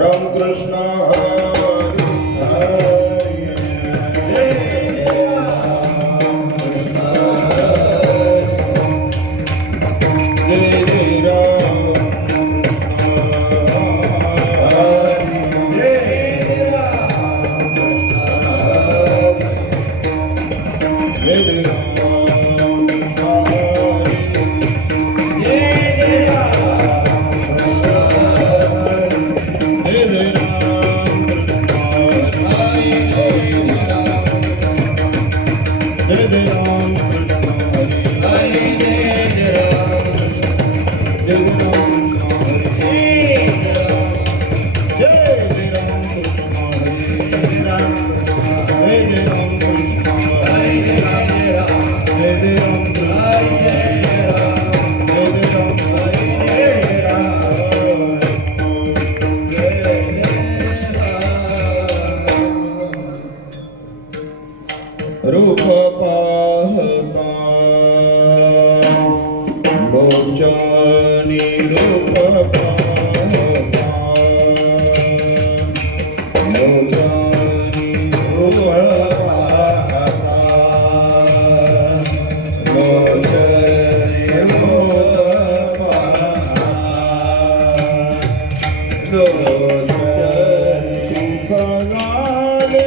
रामकृष्ण रूप पाहता लोचनी रूप पाहता लोचनी रूप पाहता लोचनी रूप पाहता लोचनी सुखनाले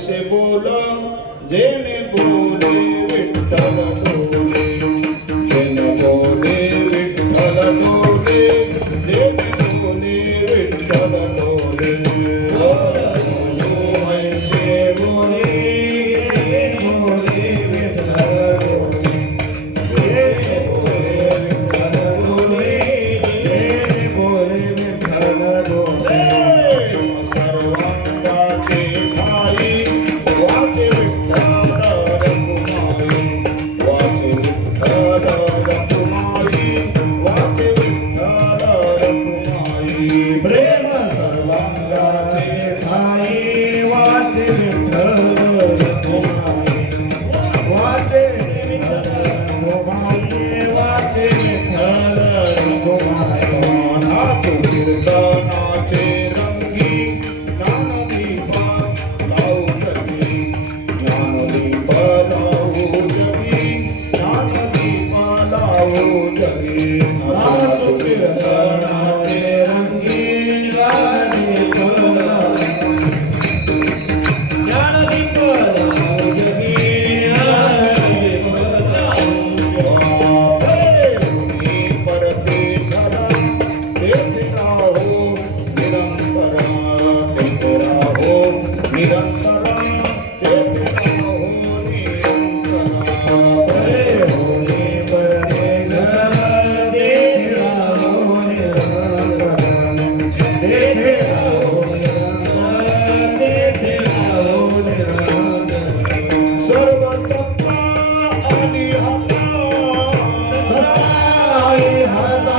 ऐसे बोला जेने बोले विठ्ठल बोले जेने बोले विठ्ठल बोले जेने बोले विठ्ठल बोले ऐसे बोले बोले विठ्ठल बोले जेने बोले विठ्ठल बोले जेने बोले विठ्ठल बोले सर्वांगाचे ठाई वाटे विठ्ठल रखुमाई वाटे विठ्ठल रखुमाई वाटे विठ्ठल रखुमाई प्रेम सर्वांगाचे ठाई वाटे विठ्ठल रखुमाई वाटे विठ्ठल रखुमाई वाटे विठ्ठल रखुमाई नाचो कीर्तनाचे रंगी ज्ञानदीपा लावू जगी ज्ञानदीपा लावू जगी ज्ञानदीपा लावू जगी नाचो कीर्तनाचे रंगी ज्ञानदीपा ज्ञानदीपा लावू जगी ज्ञानदीपा लावू जगी परते धरा तेथे राहो निरंतरा तेथे राहो निरंतरा तेथे राहो निरंतरा परे होने परे घर तेथे राहो निरंतरा तेथे राहो निरंतरा तेथे राहो निरंतरा सर्व सत्ता आणि हाता सत्ता हाता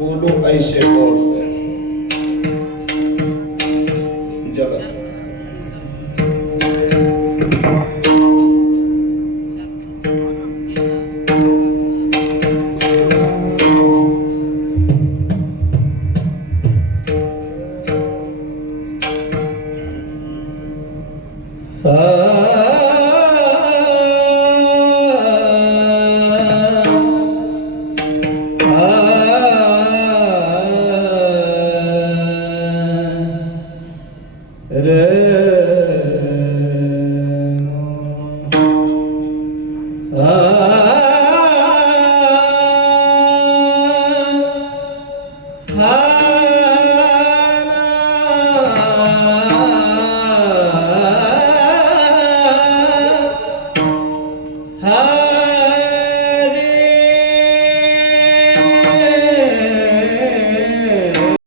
बोलो ऐसे बोल जरा Ah